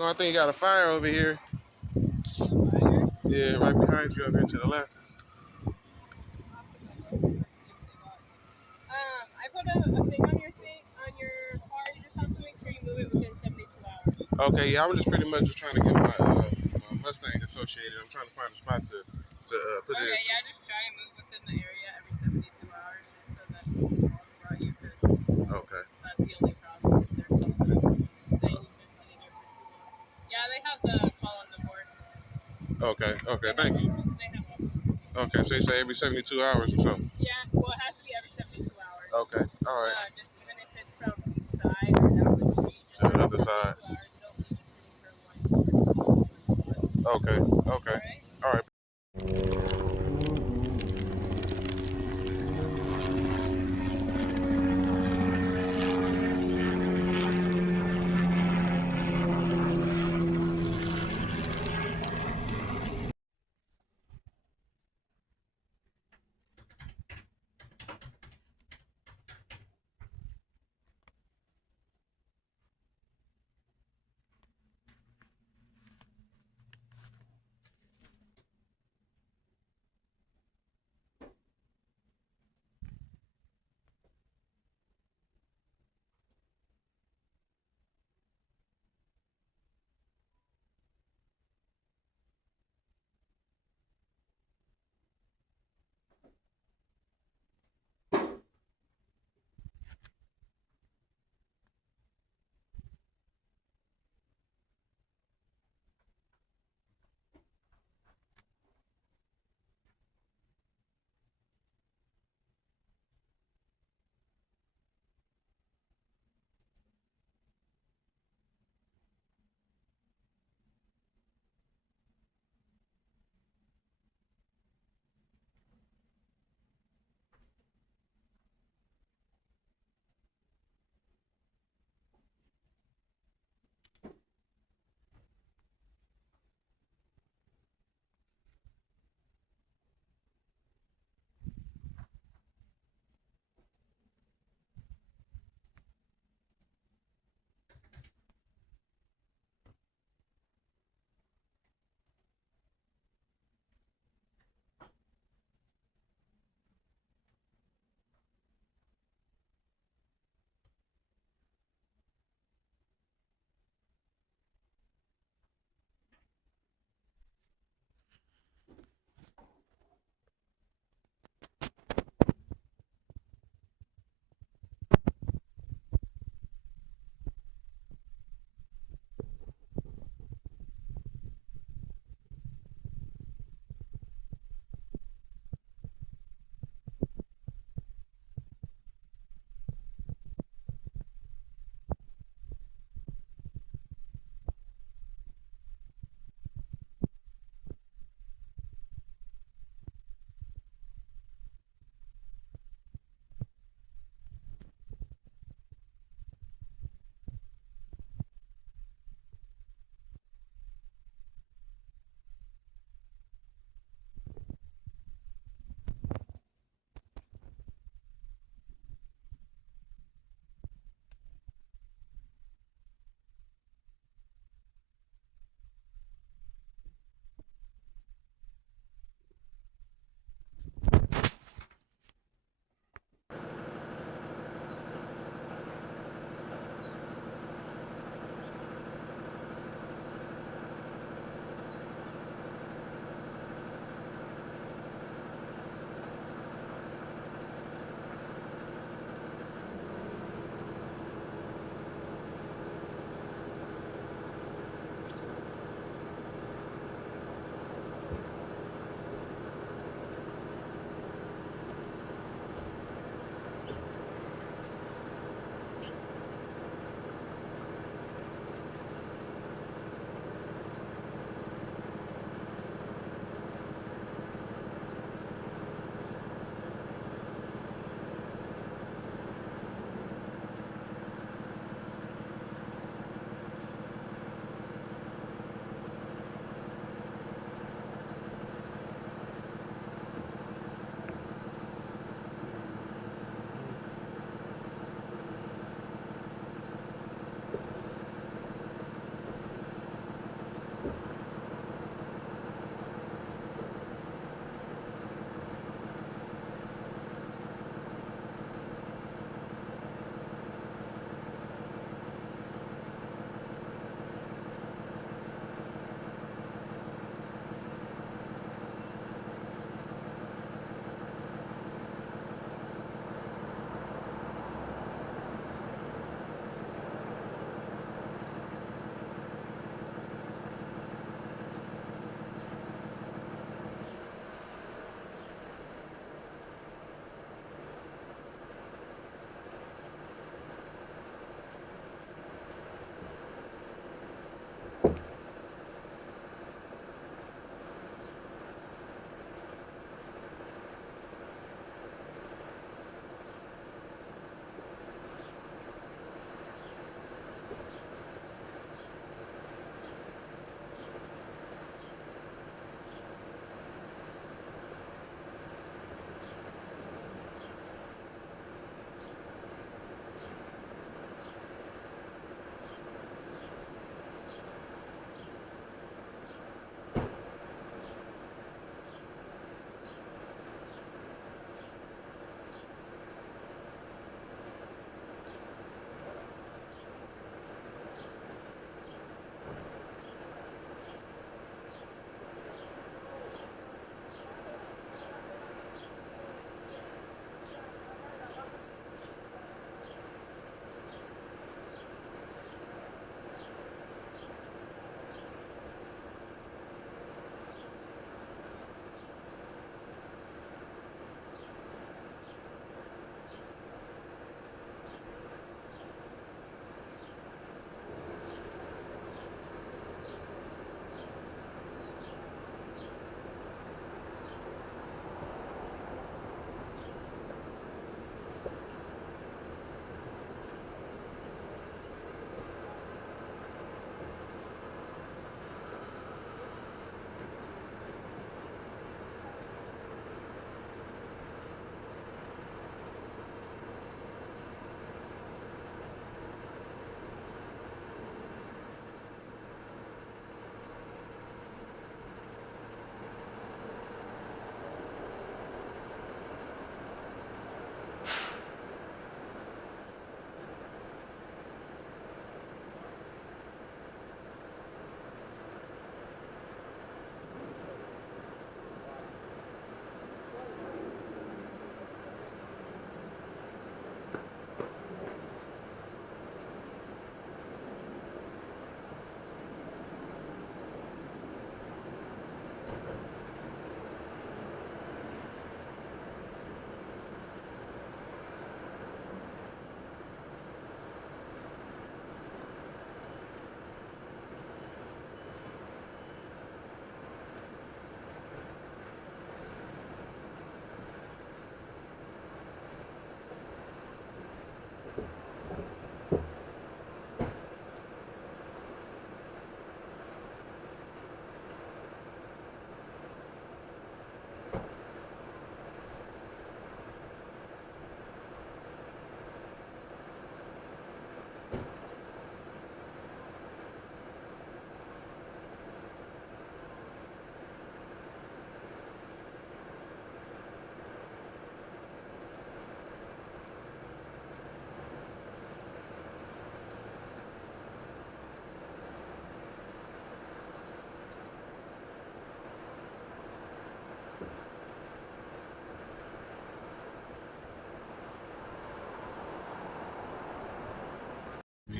I think you got a fire over here. Yeah, right behind you up here to the left. I put a thing on your car. You just have to make sure you move it within 72 hours. Okay, yeah, I was just pretty much just trying to get my Mustang associated. I'm trying to find a spot to put it Okay, into. yeah, just try and move within the area every 72 hours just so that people don't bother you because Okay. that's the only problem is they're saying you've been sitting here for too long. Yeah, they have the call on the board. Okay. Okay. They have Thank you. office. They have office. Okay, so you say every 72 hours or so. Yeah, well, it has to be every 72 hours. Okay. All right. Just even if it's from each side or down the street, To the every other 72 side. hours, they'll leave it sitting for one. Okay. All Okay. right? All right.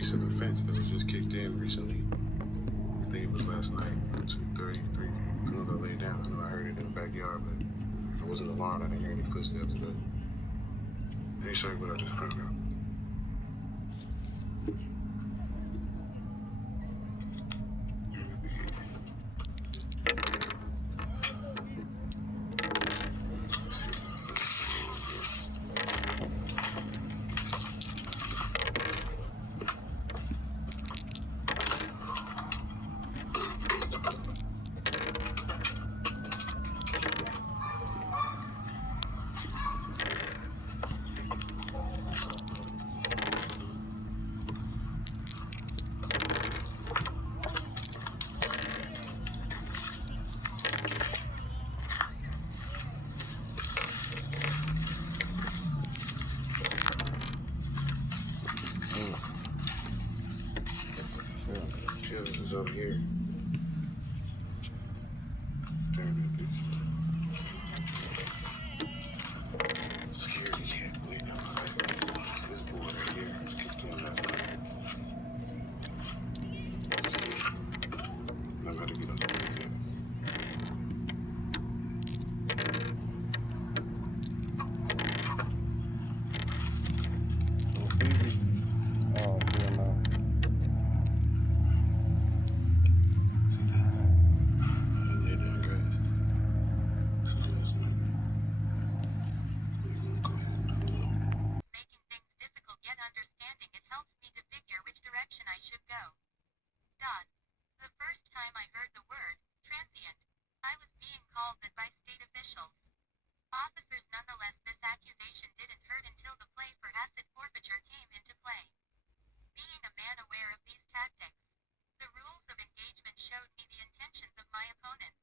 piece of a fence that was just kicked in recently. I think it was last night, 2:30, 3. As soon as I laid down, I know I heard it in the backyard, but I wasn't alarmed. I didn't hear any footsteps. But let me show you what I just found out. This is over here. Damn it, Security cat. Wait, no, this boy right here kicked in last night. And I gotta get up there. Oh, no. Lay down, guys. This is last night. We're gonna go ahead and double up. Making things difficult yet understanding it helps me to figure which direction I should go. The first time I heard the word transient, I was being called that by state officials. Officers nonetheless, this accusation didn't hurt until the play for asset forfeiture came into play. Being a man aware of these tactics, the rules of engagement showed me the intentions of my opponents.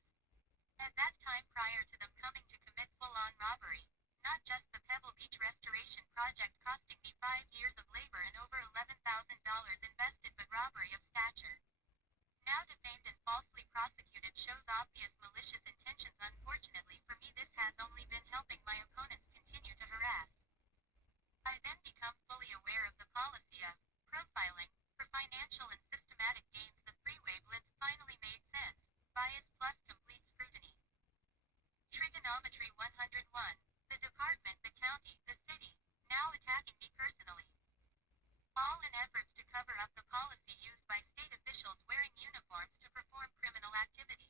At that time, prior to them coming to commit full-on robbery, not just the Pebble Beach restoration project costing me 5 years of labor and over $11,000 invested, but robbery of stature. Now defamed and falsely prosecuted shows obvious malicious intentions. Unfortunately for me, this has only been helping my opponents continue to harass. I then become fully aware of the policy of profiling for financial and systematic gains. The freeway blitz finally made sense. Bias plus complete scrutiny. Trigonometry 101. The department, the county, the city, now attacking me personally. All in efforts to cover up the policy used by state officials wearing uniforms to perform criminal activities.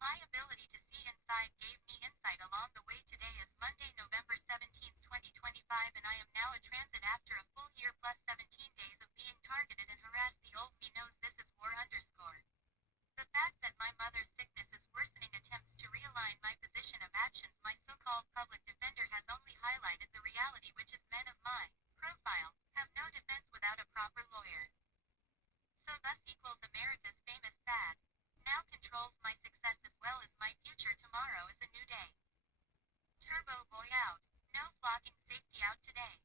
My ability to see inside gave me insight along the way. Today is Monday, November 17, 2025, and I am now a transit after a full year plus 17 days of being targeted and harassed. The old me knows this is war underscore. The fact that my mother's sickness is worsening attempts to realign my position of actions. My so-called public defender has only highlighted the reality, which is men of my profile have no defense without a proper lawyer. So thus equals America's famous bad now controls my success as well as my future. Tomorrow is a new day. Turbo boy out. No flocking safety out today.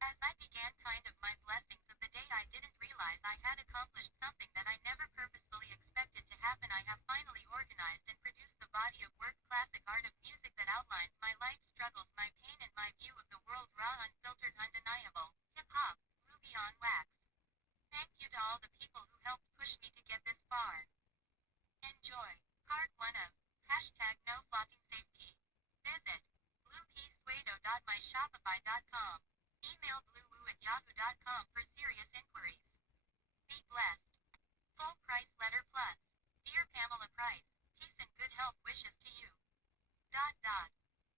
As I began kind of my blessings of the day, I didn't realize I had accomplished something that I never purposefully expected to happen. I have finally organized and produced the body of work, classic art of music that outlines my life struggles, my pain, and my view of the world. Raw, unfiltered, undeniable. Hip-hop, Ruby on wax. Thank you to all the people who helped push me to get this far. Enjoy. Part 1 of #No Flocking Safety. Visit bluepeasuedo.myshopify.com. Email bluewoo@yahoo.com for serious inquiries. Be blessed. Full price letter plus. Dear Pamela Price, peace and good health wishes to you.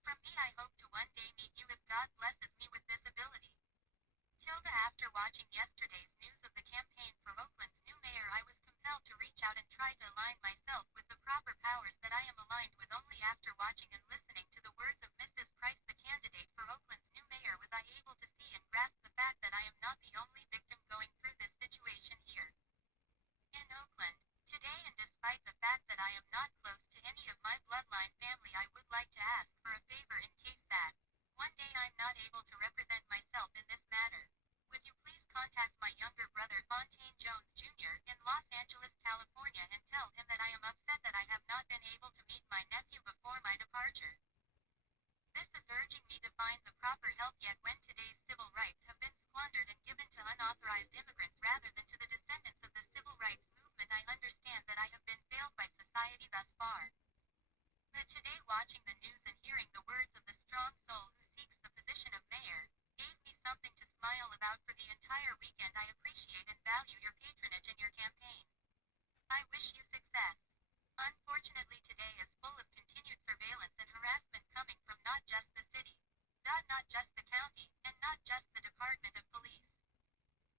From me, I hope to one day meet you if God blesses me with this ability. Tilda. After watching yesterday's news of the campaign for Oakland's new mayor, I was compelled to reach out and try to align myself with the proper powers that I am aligned with. Only after watching and listening to the words of Mrs. Price, the candidate for Oakland's new mayor, was I able to see and grasp the fact that I am not the only victim going through this situation here in Oakland today. And despite the fact that I am not close to any of my bloodline family, I would like to ask for a favor in case that one day I'm not able to represent myself in this matter. Would you please contact my younger brother, Fontaine Jones Jr., in Los Angeles, California, and tell him that I am upset that I have not been able to meet my nephew before my departure. marginalized immigrants rather than to the descendants of the civil rights movement. I understand that I have been failed by society thus far. But today, watching the news and hearing the words of the strong soul who seeks the position of mayor, gave me something to smile about for the entire weekend. I appreciate and value your patronage and your campaign. I wish you success. Unfortunately, today is full of continued surveillance and harassment coming from not just the city, not just the county, and not just the Department of Police.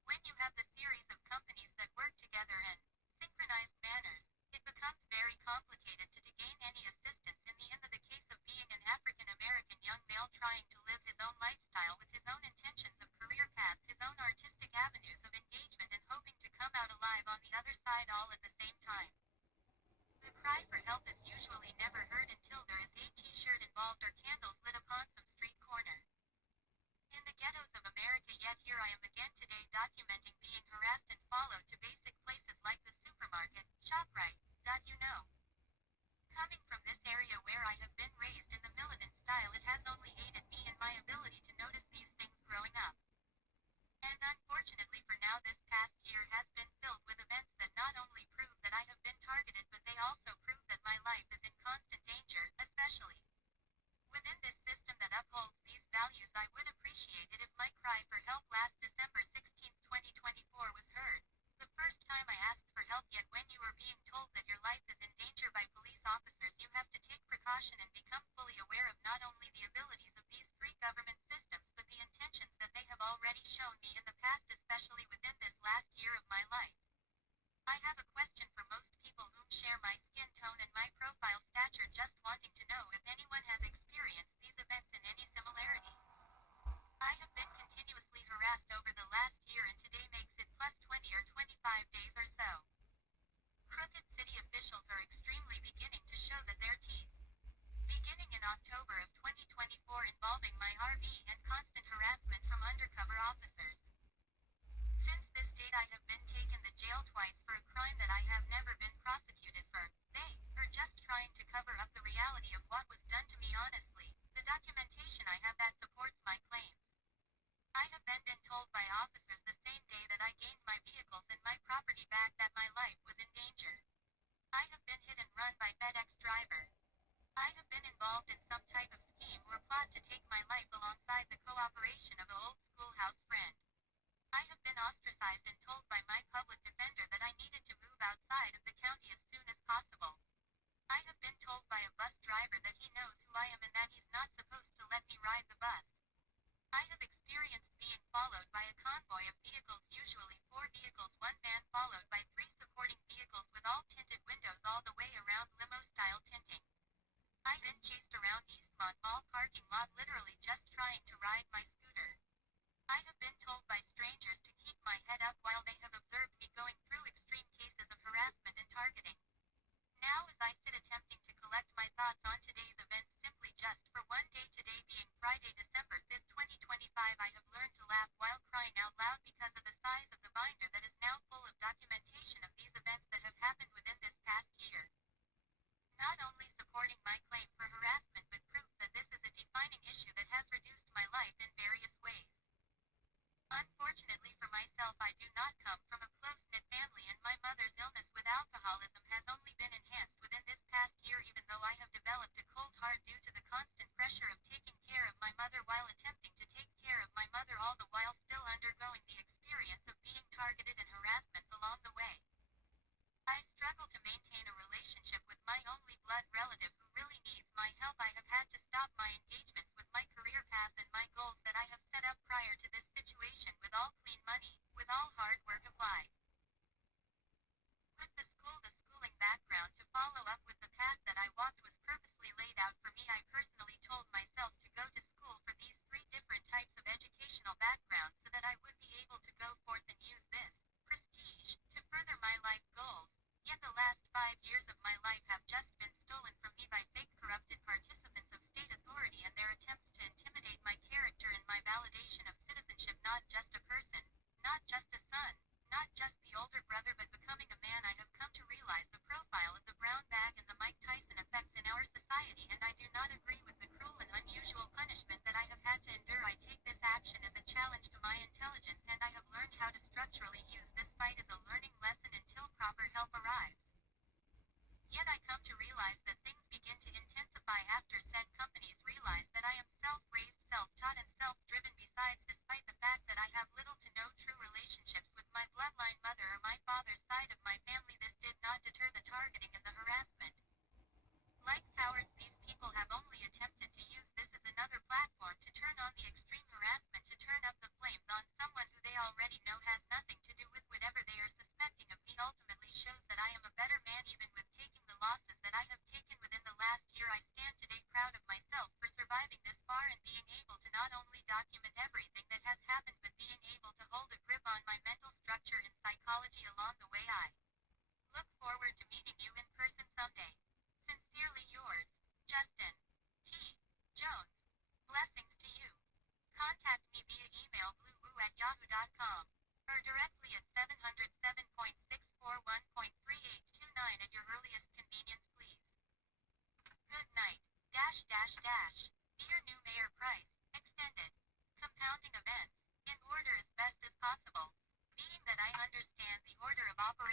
When you have the series of companies that work together in synchronized manners, it becomes very complicated to gain any assistance. In the case of being an African American young male trying to live his own lifestyle with his own intentions of career paths, his own artistic avenues of engagement, and hoping to come out alive on the other side all at the same time. The cry for help is usually never heard until there is a t-shirt involved or candles lit upon some street corner. In the ghettos of America, yet here I am again today documenting being harassed and followed to basic places like the supermarket, ShopRite, you know. Coming from this area where I have been raised in the militant style, it has only aided me in my ability to notice these things growing up. And unfortunately for now, this past year has been filled with events that not only prove that I have been targeted, but they also prove that my life is in constant danger, especially within this system that upholds these values. I would appreciate it if my cry for help last December 16, 2024 was heard. The first time I asked for help, yet when you are being told that your life is in danger by police officers, you have to take precaution and become fully aware of not only the abilities of these three government systems, but the intentions that they have already shown me in the past, especially within this last year of my life. I have a question for most people whom share my skin tone and my profile stature, just wanting to know if anyone has experienced these events in any similarity. I have been continuously harassed over the last year, and today makes it plus 20 or 25 days or so. Crooked city officials are extremely beginning to show that their teeth. Beginning in October of 2024, involving my RV and constant harassment from undercover officers. Since this date, I have been taken to jail twice for a crime that I have never been prosecuted for. They are just trying to cover up the reality of what was done to me. Honestly, the documentation I have that supports my claims. I have then been told by officers the same day that I gained my vehicles and my property back that my life was in danger. I have been hit and run by FedEx driver. I have been involved in some type of scheme or plot to take my life alongside the cooperation of an old schoolhouse friend. I have been ostracized and told by my public defender that I needed to move outside of the county as soon as possible. I have been told by a bus driver that he knows who I am and that he's not supposed to let me ride the bus. I have experienced being followed by a convoy of vehicles, usually 4 vehicles, one van followed by 3 supporting vehicles with all tinted windows all the way around, limo-style tinting. I then chased around Eastmont Mall parking lot, literally just trying to ride my scooter. I have been told by strangers to keep my head up while they have observed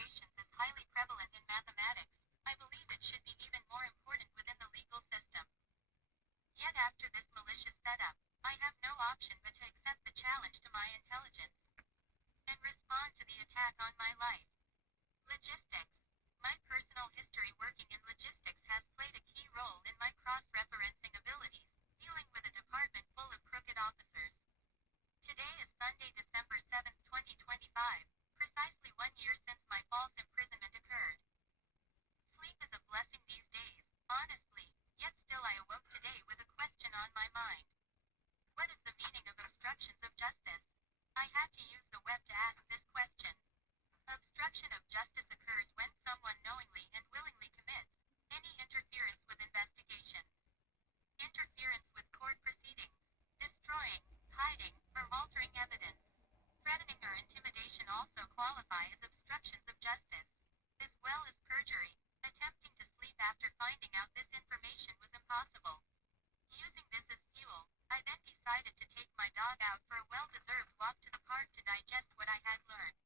operations is highly prevalent in mathematics, I believe it should be even more important within the legal system. Yet after this malicious setup, I have no option but to accept the challenge to my intelligence and respond to the attack on my life. Logistics. My personal history working in logistics has played a key role in my cross-referencing abilities, dealing with a department full of crooked officers. Today is Sunday, December 7th, 2025, precisely 1 year since my false imprisonment occurred. Sleep is a blessing these days, honestly, yet still I awoke today with a question on my mind. What is the meaning of obstructions of justice? I had to use the web to ask this question. Obstruction of justice occurs when someone knowingly and willingly commits any interference with investigations, interference with court proceedings, destroying, hiding, or altering evidence. Threatening or intimidation also qualify as obstructions of justice, as well as perjury. Attempting to sleep after finding out this information was impossible. Using this as fuel, I then decided to take my dog out for a well-deserved walk to the park to digest what I had learned.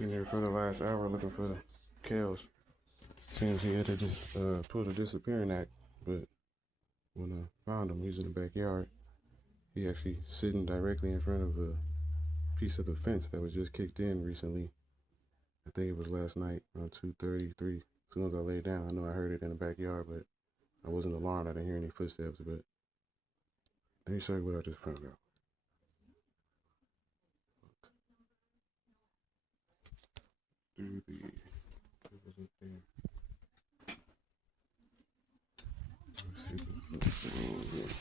Sitting there for the last hour looking for the Kels. Seems he had to just pull the disappearing act, but when I found him, he was in the backyard. He actually sitting directly in front of a piece of the fence that was just kicked in recently. I think it was last night around 2:33. As soon as I laid down, I know I heard it in the backyard, but I wasn't alarmed. I didn't hear any footsteps, but let me show you what I just found out. Through the, it was up there. Let's see the footsteps.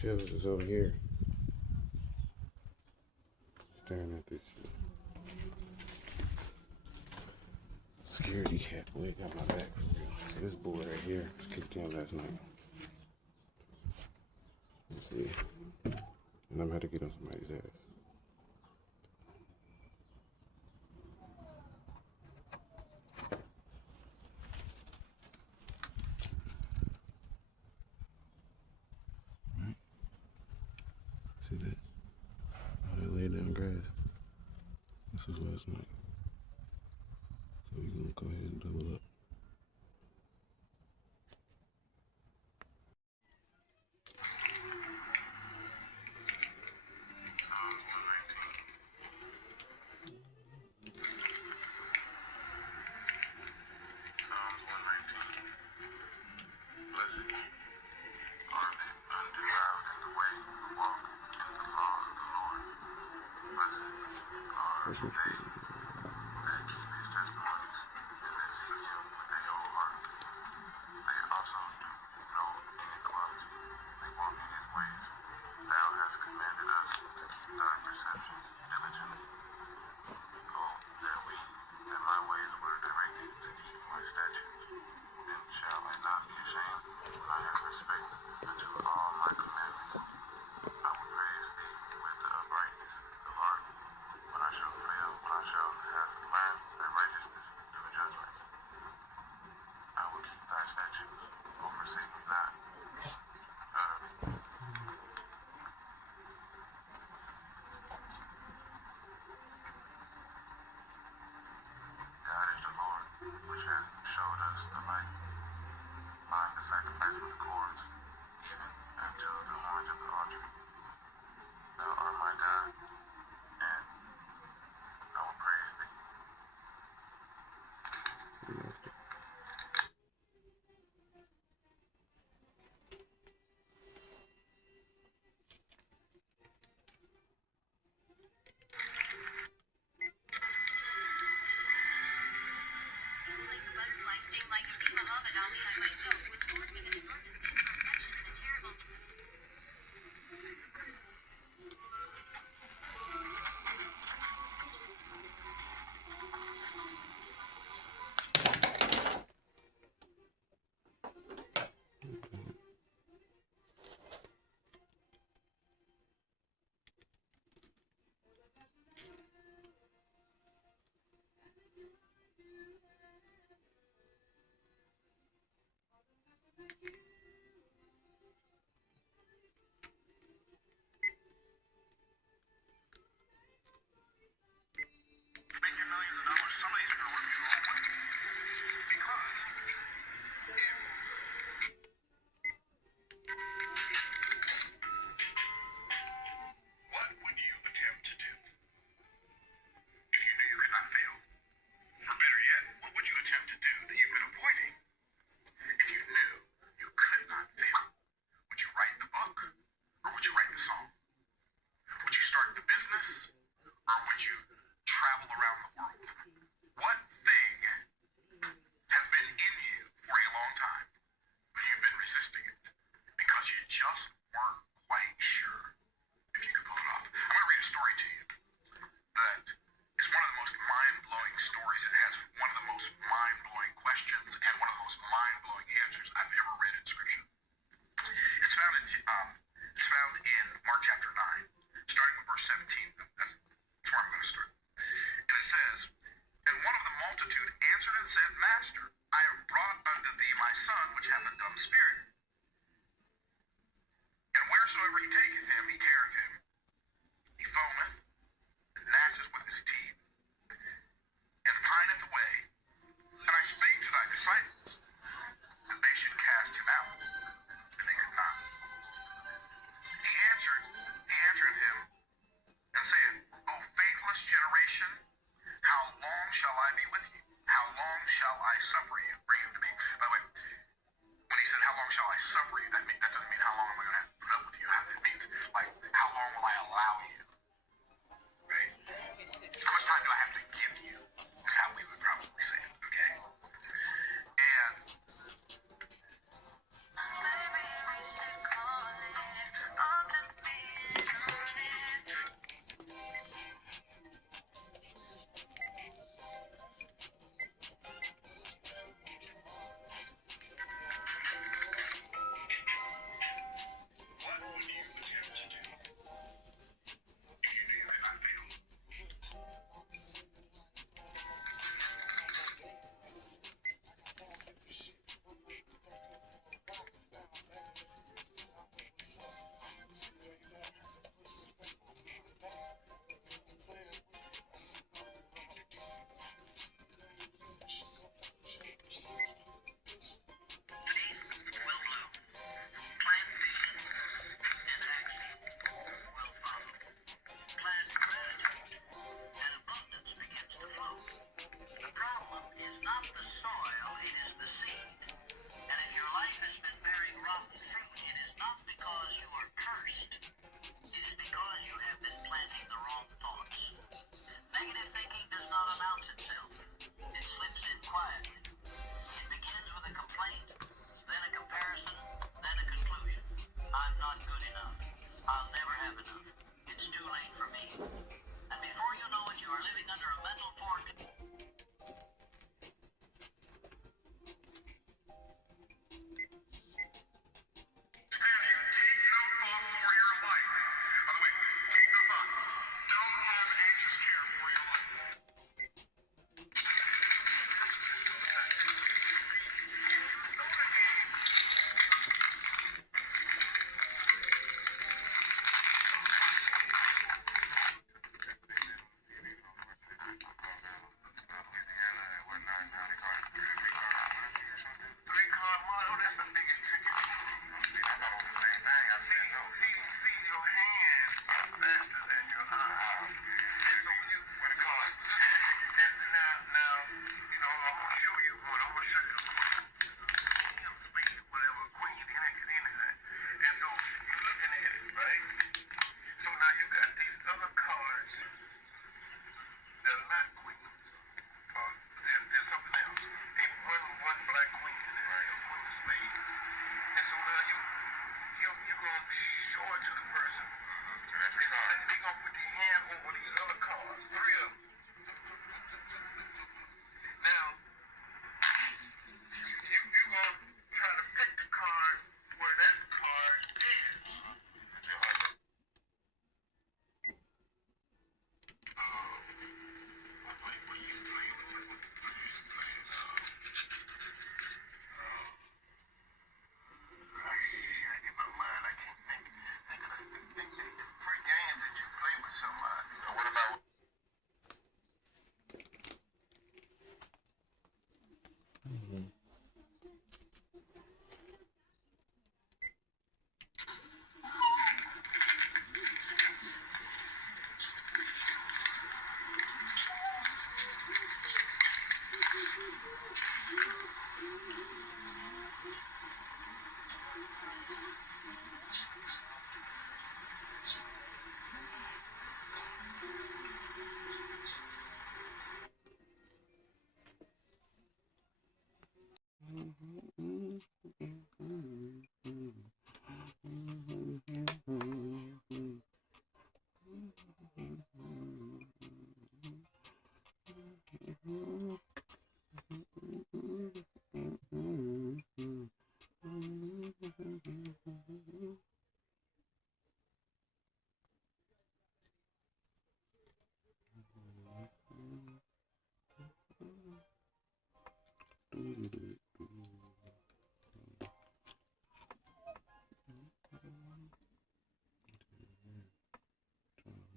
Kels is over here staring at this shit. Security cat boy got my back for real. So this boy right here was kicked in last night. You see? And I'm had to get on somebody's ass. Right? See that? Oh, they laid down grass. This was last night. So we're gonna go ahead and double up. It is not because you are cursed. It is because you have been planting the wrong thoughts. Negative thinking does not announce itself. It slips in quietly. It begins with a complaint, then a comparison, then a conclusion. I'm not good enough. I'll never have enough. It's too late for me. And before you know it, you are living under a mental fork.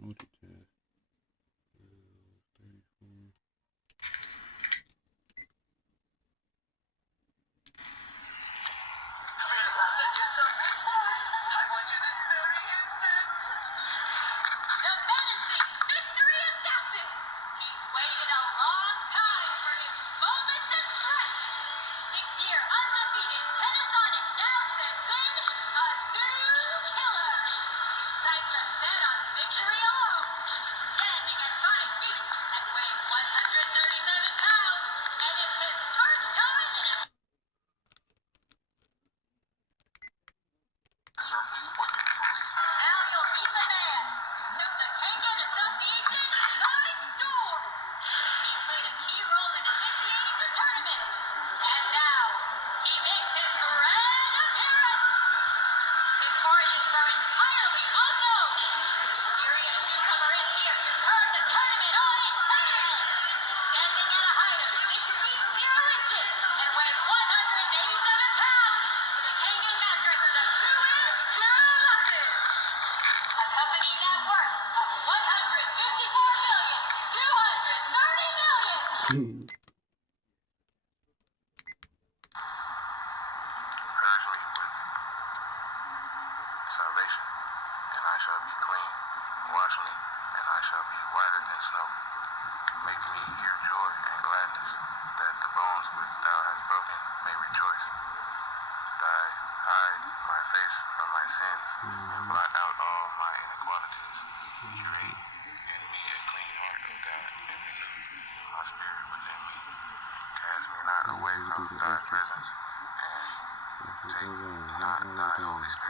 Multitask. 34. Salvation, and I shall be clean. Wash me, and I shall be whiter than snow. Make me hear joy and gladness, that the bones which thou hast broken may rejoice. Thy hide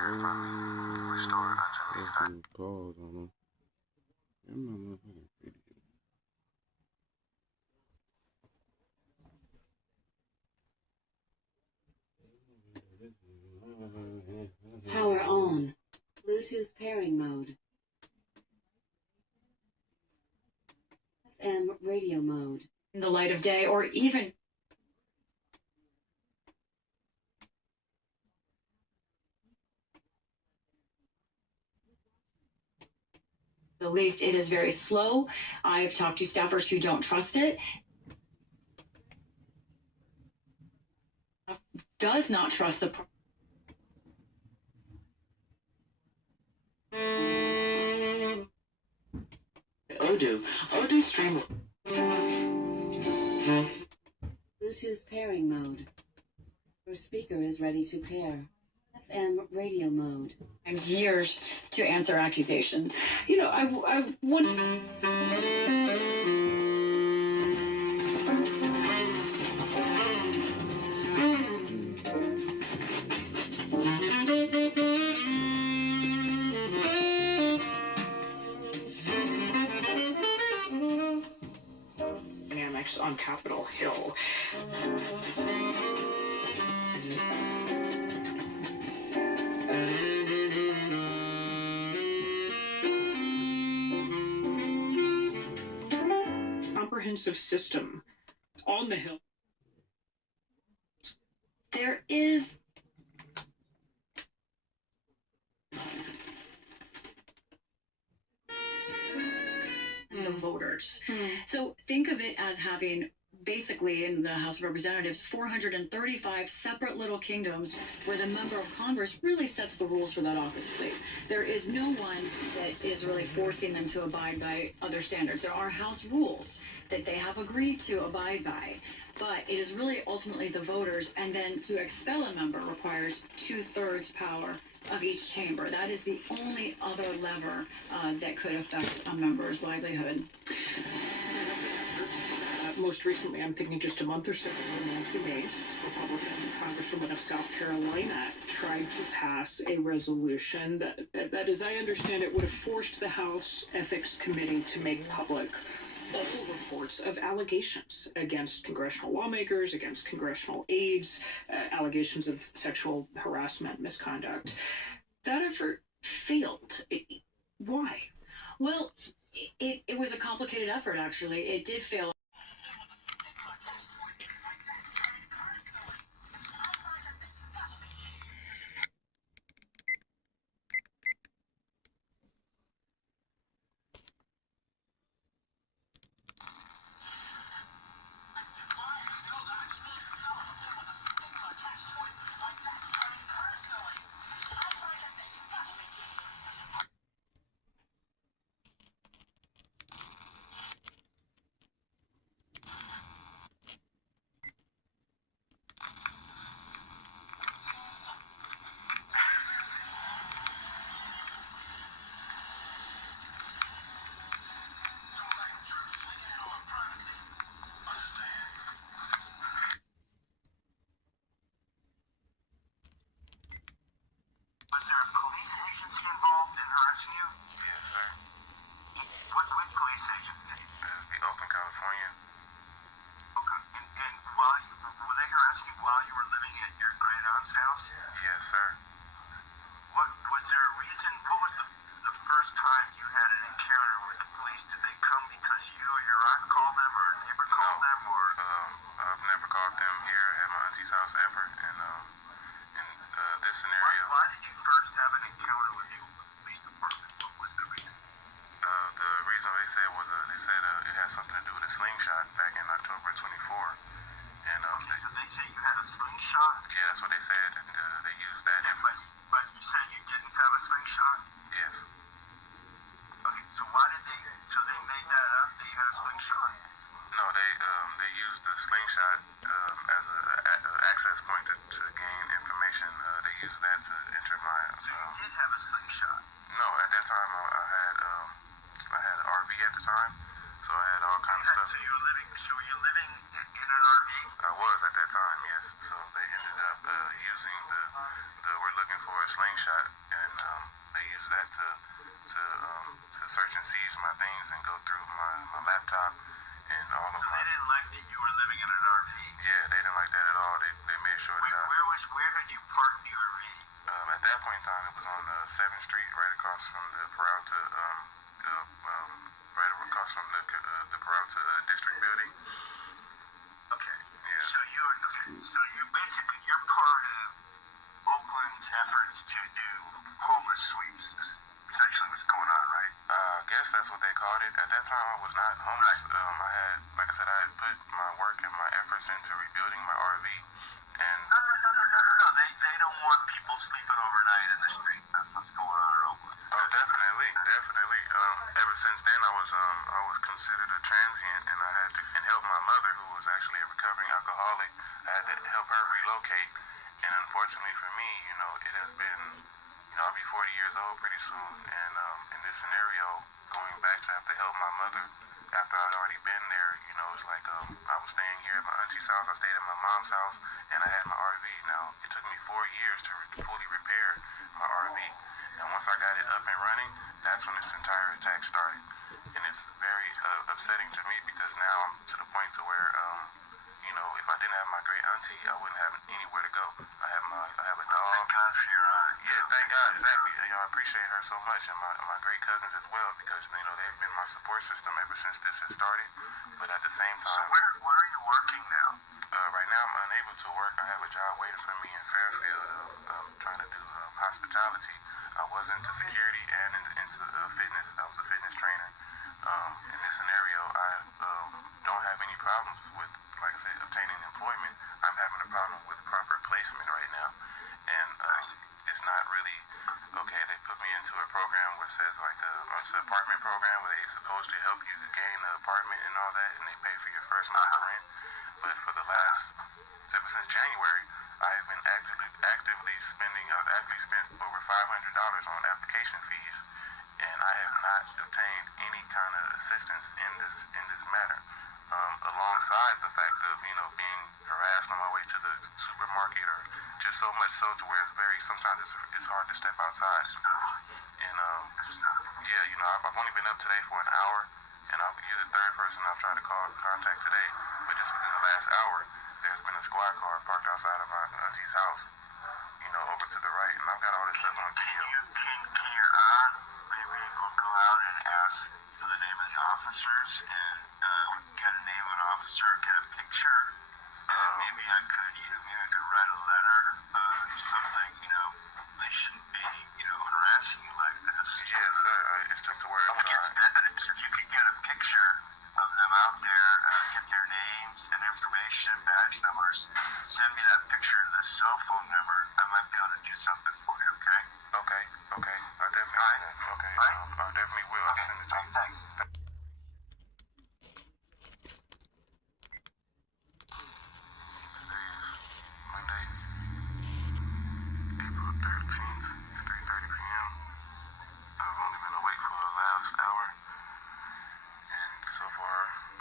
Restore until There's some pause on them. I'm not motherfucking video. Power on. Bluetooth pairing mode. FM radio mode. In the light of day, or even the least, it is very slow. I've talked to staffers who don't trust it. Does not trust the Odoo stream. Bluetooth pairing mode. Your speaker is ready to pair. FM radio mode. Years to answer accusations. You know, I would. Dynamics on Capitol Hill. Comprehensive system on the Hill. There is the voters. So think of it as having basically in the House of Representatives 435 separate little kingdoms where the member of Congress really sets the rules for that office place. There is no one that is really forcing them to abide by other standards. There are House rules that they have agreed to abide by, but it is really ultimately the voters, and then to expel a member requires 2/3 power of each chamber. That is the only other lever that could affect a member's livelihood. Most recently, I'm thinking just a month or so ago, Nancy Mace, Republican Congresswoman of South Carolina, tried to pass a resolution that, as I understand it, would have forced the House Ethics Committee to make public all reports of allegations against congressional lawmakers, against congressional aides, allegations of sexual harassment, misconduct. That effort failed. Why? Well, it was a complicated effort, actually. It did fail. Was there a police agency involved in harassing you? Yes, sir. What police agency? The Oakland, California. Okay. And were they harassing you while you were living at your great aunt's house? Yes, sir. What was there a reason? What was the first time you had an encounter with the police? Did they come because you or your aunt called them, or a neighbor called them, or? I've never called them here at my auntie's house ever, and in this scenario. Why did you first have an encounter with the police department? What was the reason? The reason they said was they said it had something to do with a slingshot back in October 24, and Okay, so they say you had a slingshot? yeah, you parked the RV? At that point in time, it was on 7th Street, right across from the Peralta, right across from the Peralta District Building. Okay. Yeah. So you basically, you're part of Oakland's efforts to do homeless sweeps. Essentially what's going on, right? I guess that's what they called it. At that time, I was not homeless. I had, like I said, I had put my work and my efforts into rebuilding my RV. And No. They don't want people sleeping overnight in the street. That's what's going on in Oakland. oh, definitely. Ever since then, I was considered a transient, and I had to help my mother, who was actually a recovering alcoholic. I had to help her relocate, and unfortunately for me, it has been, I'll be 40 years old pretty soon, and in this scenario, going back to have to help my mother after I'd already been there, it's like I was staying here at my auntie's house, I stayed at my mom's house, and I had my RV. Now, it took me 4 years to fully repair my RV, and once I got it up and running, that's when this entire attack started, and it's very upsetting to me because now I'm to the point to where, if I didn't have my great auntie, I wouldn't have anywhere to go. I have a dog. Thank God for your aunt. Yeah, thank God, exactly. I appreciate her so much, and my great cousins as well, because they've been my support system ever since this has started. But at the same So time, where are you working now? right now I'm unable to work. I have a job waiting for me in Fairfield, trying to do hospitality. I was into security and into fitness. I was a fitness trainer. In this scenario, I don't have any problems with, like I said, obtaining employment. I'm having a problem with proper placement right now, and it's not really okay. They put me into a program where it says like it's an apartment program where they're supposed to help you gain an apartment and all that, and they pay for your first month's rent. But for the last, ever since January, I've been actively spending. I've actually spent over $500 on application fees, and I have not obtained any kind of assistance in this matter. Alongside the fact of being harassed on my way to the supermarket, or just so much so to where sometimes it's hard to step outside. And yeah, I've only been up today for an hour, and you're the third person I've tried to contact today. But just within the last hour, there's been a squad car parked outside of my auntie's house, over to the right, and I've got all this stuff on video. Can your aunt maybe go out and ask for the name of the officers and get a name of an officer, get a picture? Maybe I could write a letter or something. They shouldn't be harassing you like this. Yes, sir. It's just to where Evidence. If you could get a picture of them out there, get their names and information, badge numbers, send me that picture to the cell phone number. I might be able to do something for you. Okay. I definitely will. Okay. I definitely will. I'll send it to you. Thanks. Today is Monday, April 13th. It's 3:30 p.m. I've only been awake for the last hour, and so far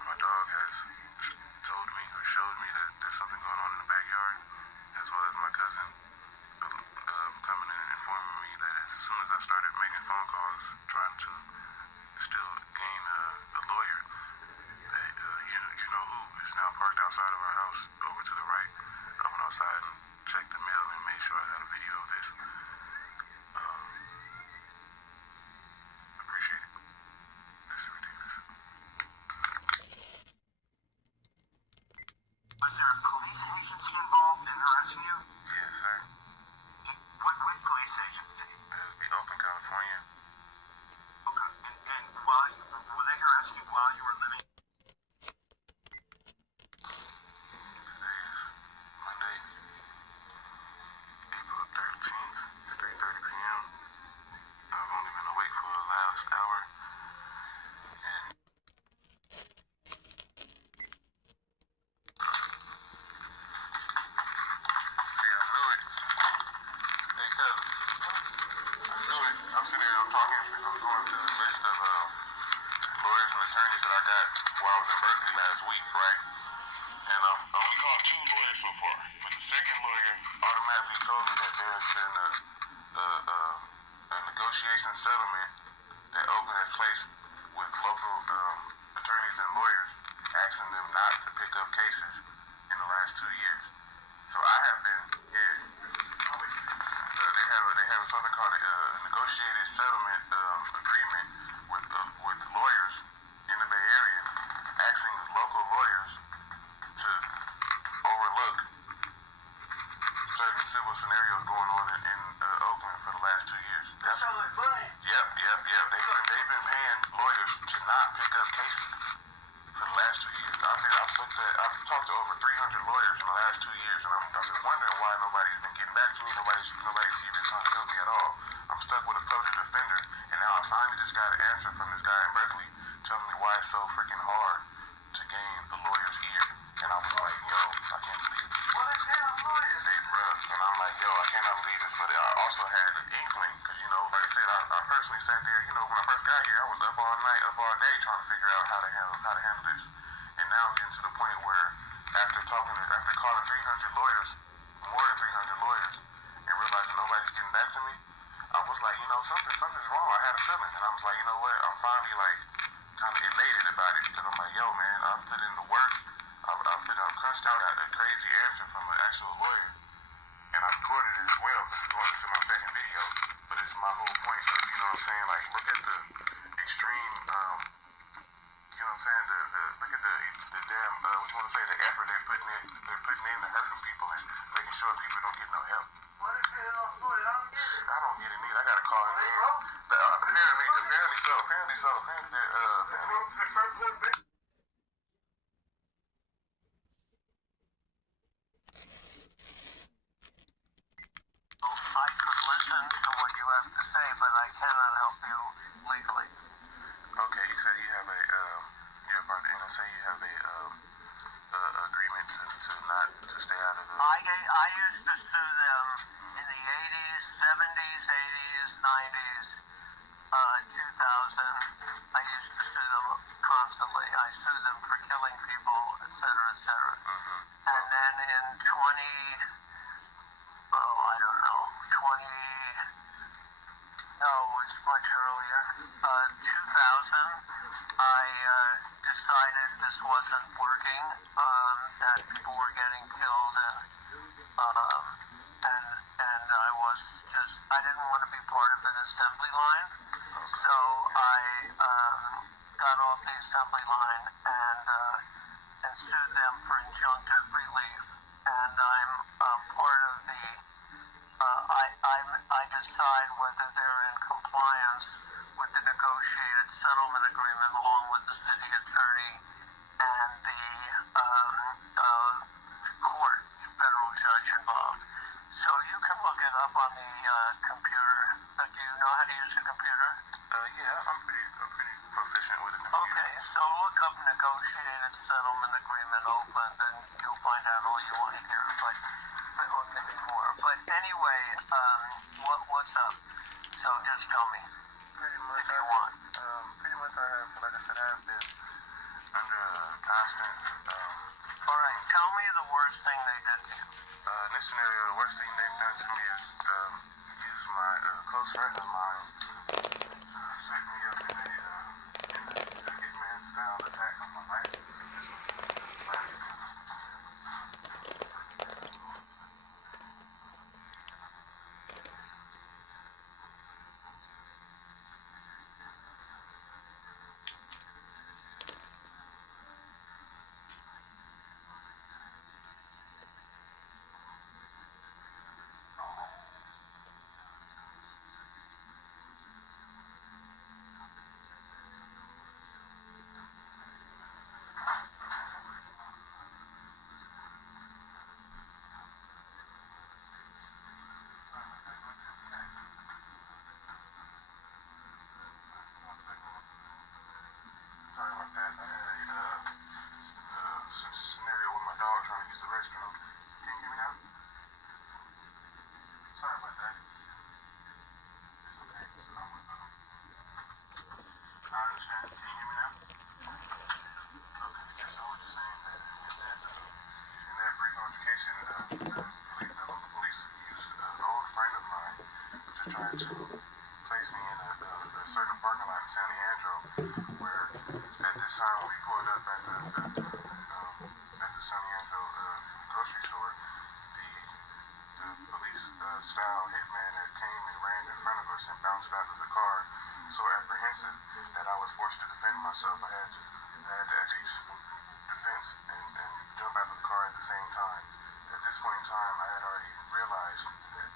my dog has told me or showed me that there's something going on in the backyard, as well as my cousin coming in and informing me that as soon as I started making phone calls trying to still gain a lawyer, that you know who is now parked outside of our house over to the right. I went outside and checked the mail and made sure I had a video of this. Appreciate it. This is ridiculous. Was there a police agency involved in harassing you? Yes, sir. What police agency? The Oakland, California. Okay. And were they harassing you while you were living? Today is Monday, April 13th. It's 3:30 p.m. I've only been awake for the last hour, and yeah, I knew it. Hey, cousin, I knew it. I'm sitting here, I'm talking, I'm going through the list of lawyers and attorneys that I got while I was in Berkeley last week, right? And I only called 2 lawyers so far. But the second lawyer automatically told me that there's been a negotiation settlement that Oakland has placed with local attorneys and lawyers, asking them not to pick up cases in the last 2 years. So I have been, yeah, scenarios going on in Oakland for the last 2 years. That sounds like Brian. Yep. They've been paying lawyers to not pick up cases for the last 2 years. I've talked to over 300 lawyers in the last 2 years, and I've been wondering why nobody's been getting back to me. Nobody's even trying to help me at all. I'm stuck with a public defender, and now I finally just got an answer from this guy in Berkeley telling me why it's so freaking hard to gain a lawyer's ear. And I was like, yo, I can't believe it. Well, they pay our lawyers. They rough. And I'm like, yo, I cannot believe this. But I also had an inkling, because, like I said, I personally sat there, when I first got here, I was up all night, up all day trying to figure out how to handle this. And now I'm getting to the point where after calling 300 lawyers, more than 300 lawyers, and realizing nobody's getting back to me, I was like, something's wrong. I had a feeling. And I was like, you know what? I'm finally kind of elated about it, because I'm like, yo, man, I put in the work. I'm crunched out a crazy answer from an actual lawyer. And I recorded it as well, because it's going into my second video. But it's my whole point of, what I'm saying? Like, look at the extreme, you know what I'm saying? Look at the damn, what you want to say, the effort they're putting in to hurting people and making sure people don't get no help. What is it off lawyer? I don't get it. I don't get it either. I gotta call him in. Apparently so. I could listen to what you have to say, but I cannot help you legally. Okay, you said you have you're part of the NSA, you have a agreement to stay out of the... I used to sue them in the 80s, 70s, 80s, 90s, 2000. I used to sue them constantly. I sued them for killing people, etc., etc. And then in 20, it was much earlier, 2000, I decided this wasn't working, that people were getting killed, and I didn't want to be part of an assembly line, so I got off the assembly line and sued them for injunctive relief, and I'm part of the I decide whether they're in compliance with the negotiated settlement agreement along with the city attorney and the court, federal judge involved. So you can look it up on the computer. Do you know how to use a computer? Yeah, I'm pretty proficient with a computer. Okay, so look up negotiated settlement agreement Oakland, and you'll find out all you want to hear. Or maybe more. But anyway, what's up? So just tell me. Pretty much. If you want. Pretty much I have, like I said, I have been under constant... Alright, tell me the worst thing they did to you. In this scenario, the worst thing they've done to me is use my close friend of mine set me up in a hitman style attack on my life. Sorry about that. I had a scenario with my dog trying to use the restroom. Can you hear me now? Sorry about that. It's okay. I understand. Can you hear me now? Okay. Yeah, so I was just saying that in that brief altercation, the local police used an old friend of mine to try to place me in a certain parking lot in San Leandro, where at this time we pulled up at the San Leandro grocery store. The police style hitman that came and ran in front of us and bounced out of the car, so apprehensive that I was forced to defend myself. I had to execute defense and jump out of the car at the same time. At this point in time, I had already realized that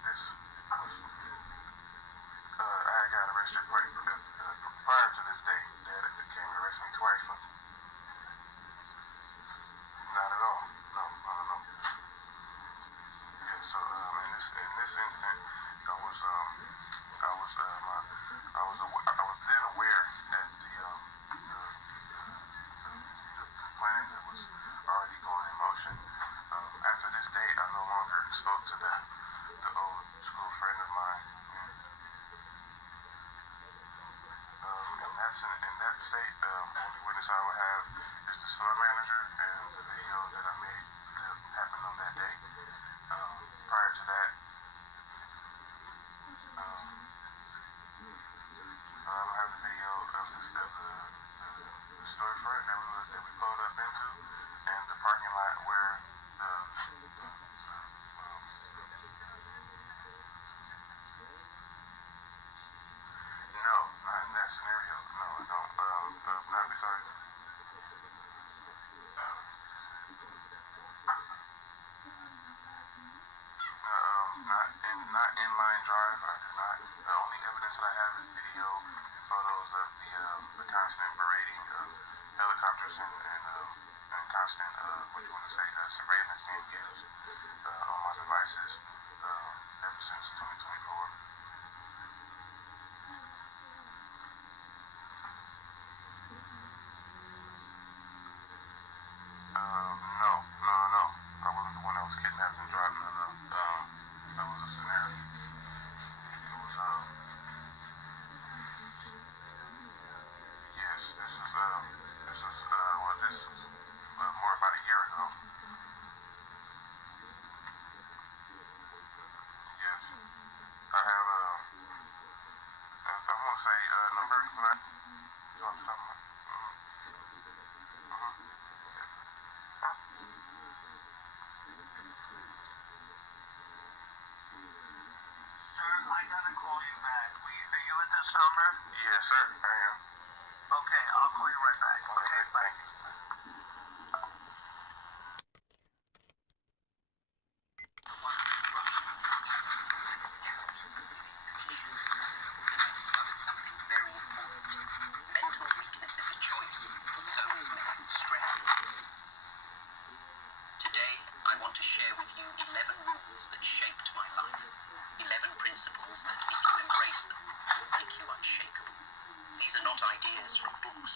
not inline drive. I do not. The only evidence that I have is video and photos of the constant berating of helicopters and constant, what you want to say, surveillance cameras on my devices ever since 2024. No. I wasn't the one that was kidnapped and dropped. No. That was a scenario. It was, yes, this is more about a year ago. Yes. I have, I want to say, number, right? You want to talk about? Sir, I gotta call you back. Are you at this number? Yes, sir. I am. Okay, I'll call you right back. Okay, thank you. Mental weakness is a choice. So is mental stress. Today, I want to share with you 11 rules that shaped my life. 11 principles that, if you embrace them, will make you unshakable. These are not ideas from books.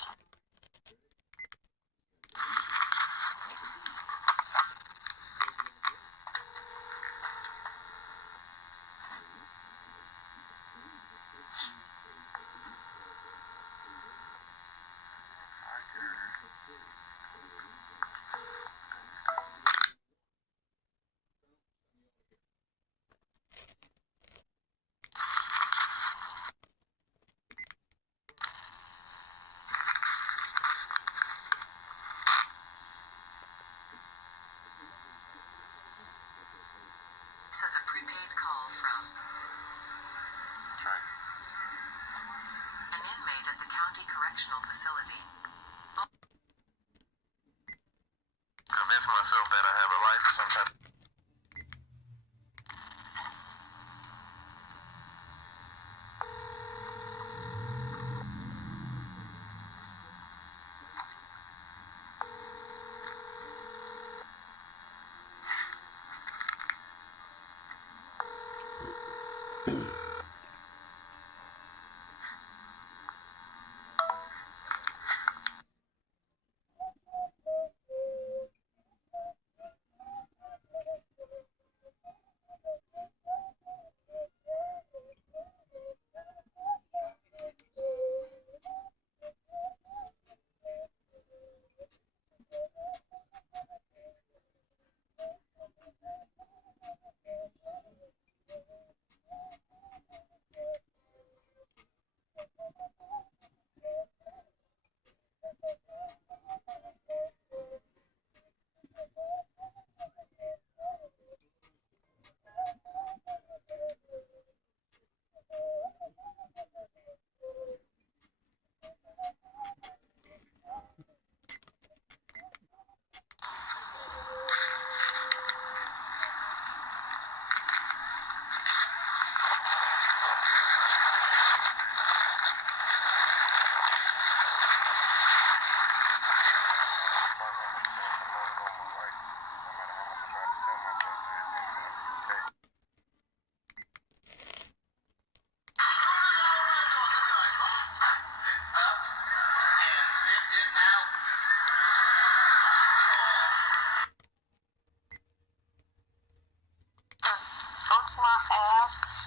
This is a prepaid call from an inmate at the county correctional facility. Convince myself that I have a life sometimes.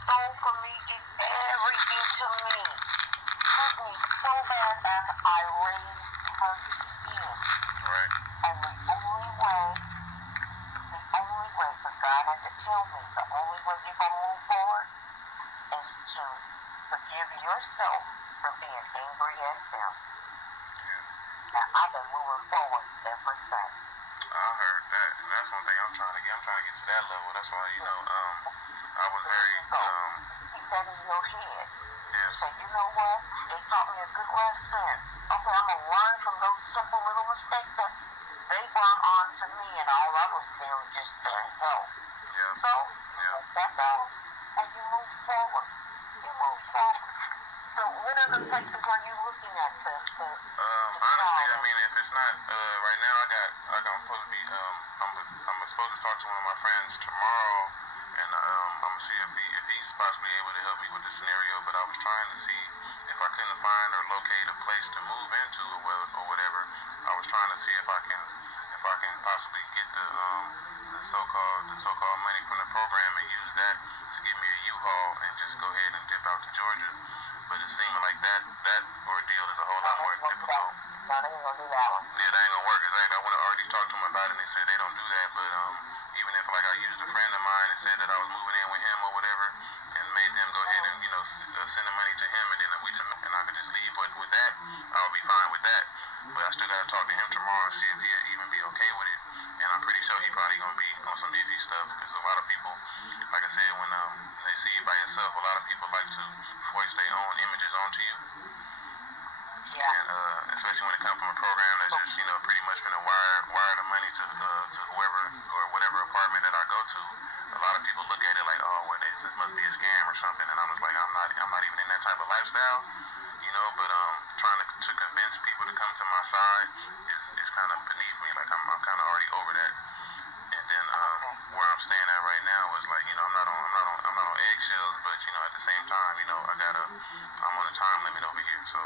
Stole from me, did everything to me. Hurt me so bad that I raised her skin. Right. And the only way for God had to tell me, the only way you're going to move forward is to forgive yourself for being angry at them. Yeah. And I've been moving forward ever since. I heard that, and that's one thing I'm trying to get. I'm trying to get to that level. That's why, I was very, keep that in your head. Yes. Say, you know what? They taught me a good lesson. Okay, I'm going to learn from those simple little mistakes that they brought on to me, and all I was doing was just help. Yeah. So, that's all. Thank other Texas are you looking at Honestly, I mean, if it's not right now, I'm supposed to be I'm supposed to talk to one of my friends tomorrow, and I'm gonna see if he's possibly able to help me with the scenario. But I was trying to see if I couldn't find or locate a place to move into or whatever. I was trying to see if I can possibly get the so-called money from the program and use that to give me a U-Haul and just go ahead and dip out to Georgia. But it seeming like that ordeal is a whole lot more difficult. No, they ain't gonna do that one. Yeah, that ain't gonna work. Exactly. I would have already talked to them about it, and they said they don't do that. But even if like I used a friend of mine and said that I was moving in with him or whatever, and made them go ahead and send the money to him, and then and I could just leave. But with that, I'll be fine with that. But I still gotta talk to him tomorrow and see if he'll even be okay with it. And I'm pretty sure he probably gonna be on some iffy stuff because a lot of people, like I said, when they see you by yourself, a lot of people like to voice their own images onto you. Yeah. And especially when it comes from a program that's just pretty much gonna wire the money to whoever or whatever apartment that I go to. A lot of people look at it like, oh, well, this must be a scam or something. And I'm just like, I'm not even in that type of lifestyle, But trying to convince people to come to my side is kind of beneath me. Like I'm kind of already over that. And then where I'm staying at right now is like, I'm not on eggshells, but at the same time, I'm on a time limit over here, so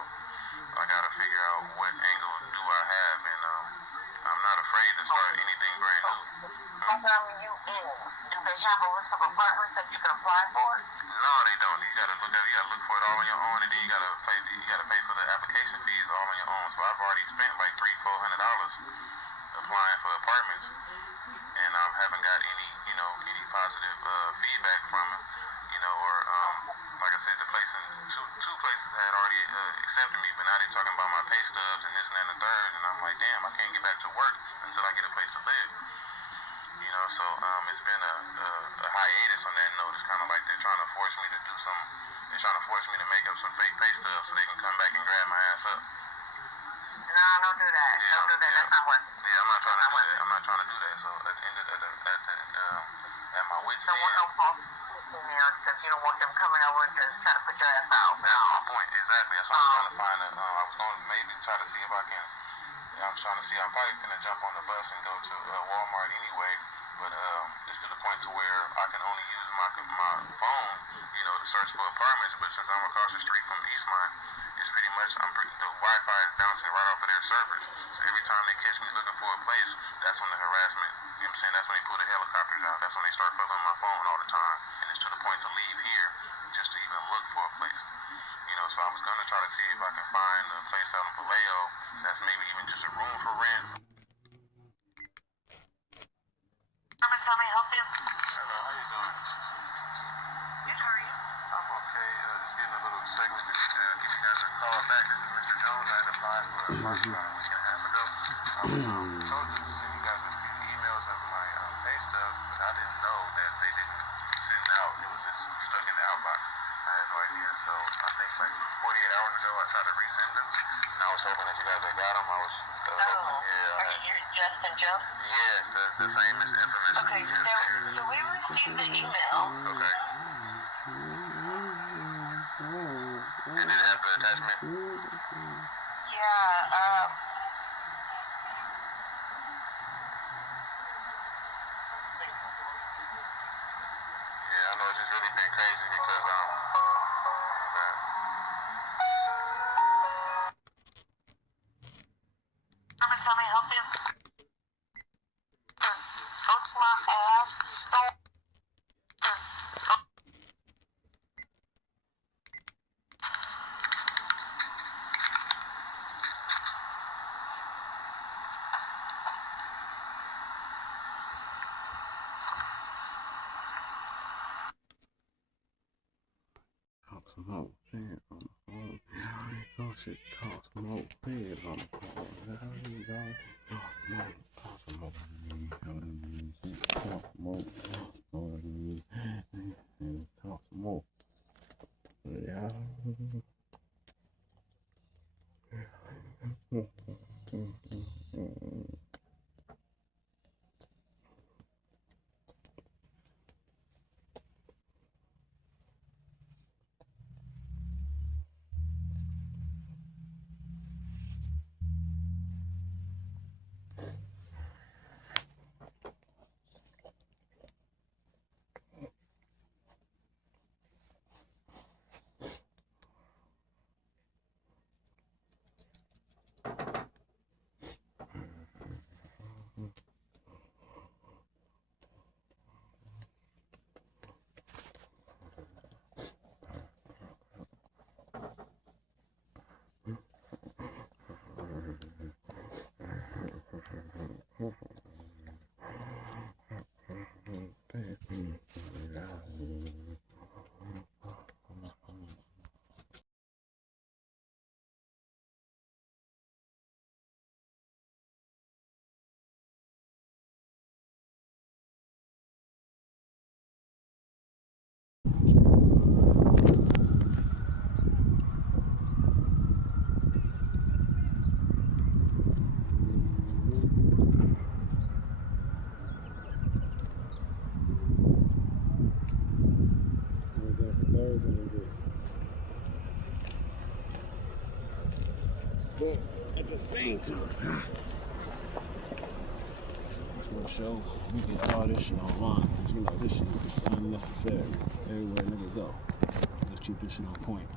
I gotta figure out what angle do I have, and I'm not afraid to start anything brand new. Program you in? Do they have a list of apartments that you can apply for? No, they don't. You gotta look for it all on your own, and then you gotta pay for the application fees all on your own. So I've already spent like $300-400 applying for apartments, and I haven't got any positive feedback from it, or like I said, two places had already accepted me, but now they're talking about my pay stubs and this and that and the third, and I'm like, damn, I can't get back to work until I get a place to live. So it's been a hiatus on that note. It's kind of like they're trying to force me to make up some fake pay stubs so they can come back and grab my ass up. No, don't do that. Yeah, Don't do that. That's not working. Yeah, I'm not trying to do that. I'm not trying to do that. So at the end of at my wit's Don't want no false in there because you don't want them coming over to try to put your ass out. That's my point. Exactly. That's what I'm trying to find. I was going to maybe try to see if I can. I'm trying to see. I'm probably going to jump on the bus and go to Walmart anyway. But it's to the point to where I can only use my phone, to search for apartments. But since I'm across the street from Eastmont, it's pretty much the Wi-Fi is bouncing right off of their servers. So every time they catch me looking for a place, that's when the harassment. You know what I'm saying? That's when they pull the helicopters out. That's when they start fucking with my phone all the time. And it's to the point to leave here just to even look for a place. So I was gonna try to see if I can find a place out in Vallejo that's maybe even just a room for rent. Tell me, help you? Hello, how you doing? Good, how are you? I'm okay. Just getting a little segment to give you guys a call back. This is Mr. Jones. I had applied for a parking about a week and a half ago. I was told to send you guys a few emails of my pay stubs, but I didn't know that they didn't send out. It was just stuck in the outbox. I had no idea. So I think like 48 hours ago, I tried to resend them, and I was hoping that you guys had got them. I was hoping, yeah. Are you Justin Jones? Yes, the same as infamous. Okay, so we received the email. Okay. And did it have the attachment? Yeah, Yeah, I know it's just really been crazy because tell me, help you? Folks, my ass. Talk some more shit on the phone. Oh shit, talk some more shit on the phone. How you going? Talk some more. Talk some more. Talk some more. Yeah. wasn't good. But at the same time, just want to show we can do all this shit online. Cause you know this shit is unnecessary. Everywhere nigga go. Let's keep this shit on point.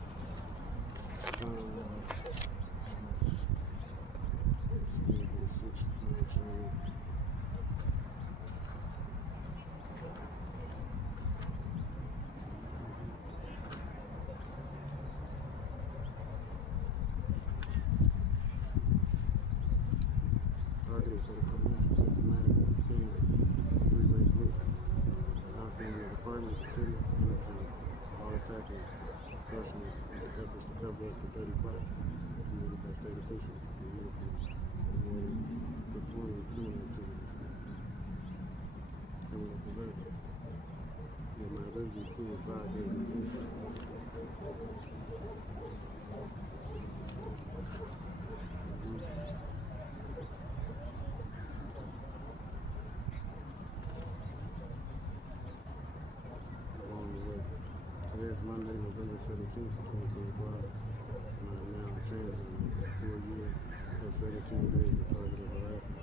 Today's Monday, November 17th, 2025. And I'm now transiting for a year or 17 days of targeted harassment.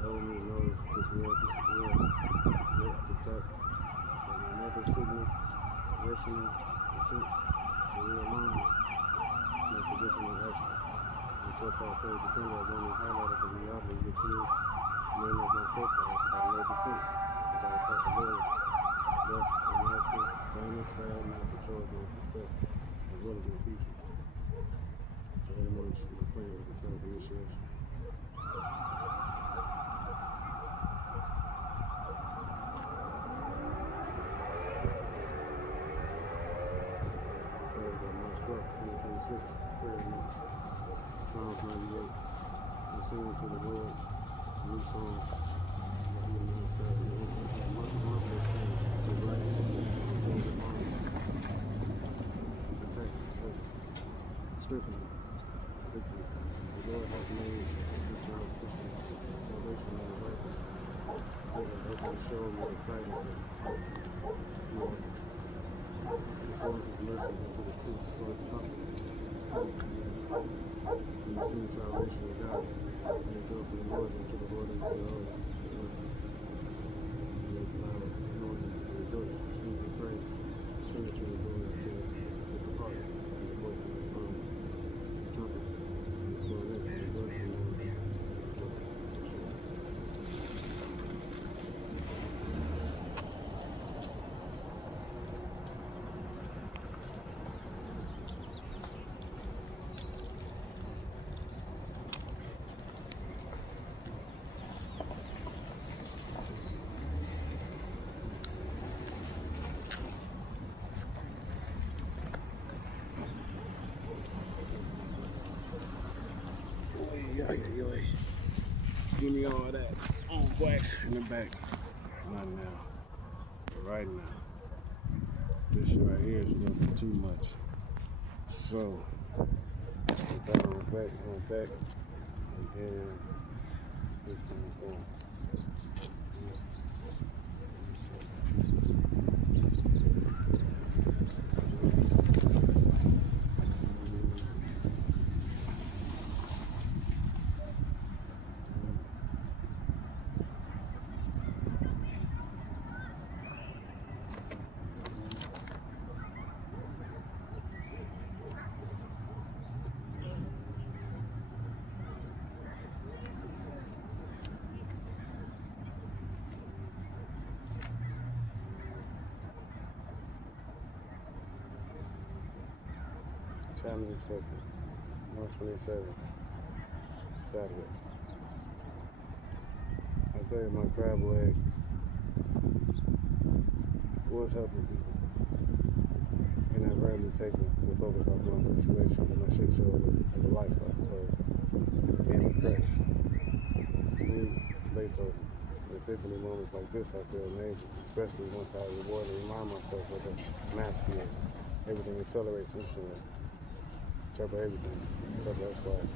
Government knows this is real. Yet the fact that my mother's sickness, worsening attempts to realign my position and actions. And so-called third defender has only highlighted the reality which is many of my profile have no defense without a possibility. Thus, America's famous style not controls my success as well as my future. So very much my plan is to try to initiation. Thursday, March 12th, 2026, prayer night. Psalms 98. I'm singing to the Lord a new song that he announced that he has marvelous things to write and hold in mind. Protect us, strengthen us, victory. The Lord has made this our Christian salvation on the right. He has opened to show me the sight of it. Lord, before his mercy into the truth for his comfort. And the true salvation of God. And it goes from the Lord into the Lord into the Lord. And make loud noise and rejoice, sing and praise, sing it to the Lord with the heart and the voice of the song, the trumpets, and the cornets, and rejoice in the Lord. Give me all that on wax in the back. Not now. But right now. This shit right here is a little bit too much. So, put that on the back, and then this one on. Challenge accepted. March 27th, Saturday. I saved my crab leg. Was helping people. And I've rarely taken the focus off my situation and my shit show of a life, I suppose. And a crash. Beethoven. In epiphany moments like this, I feel amazing, especially once I reward and remind myself of the math skills. Everything accelerates instantly. Turbo everything. Turbo Esquire.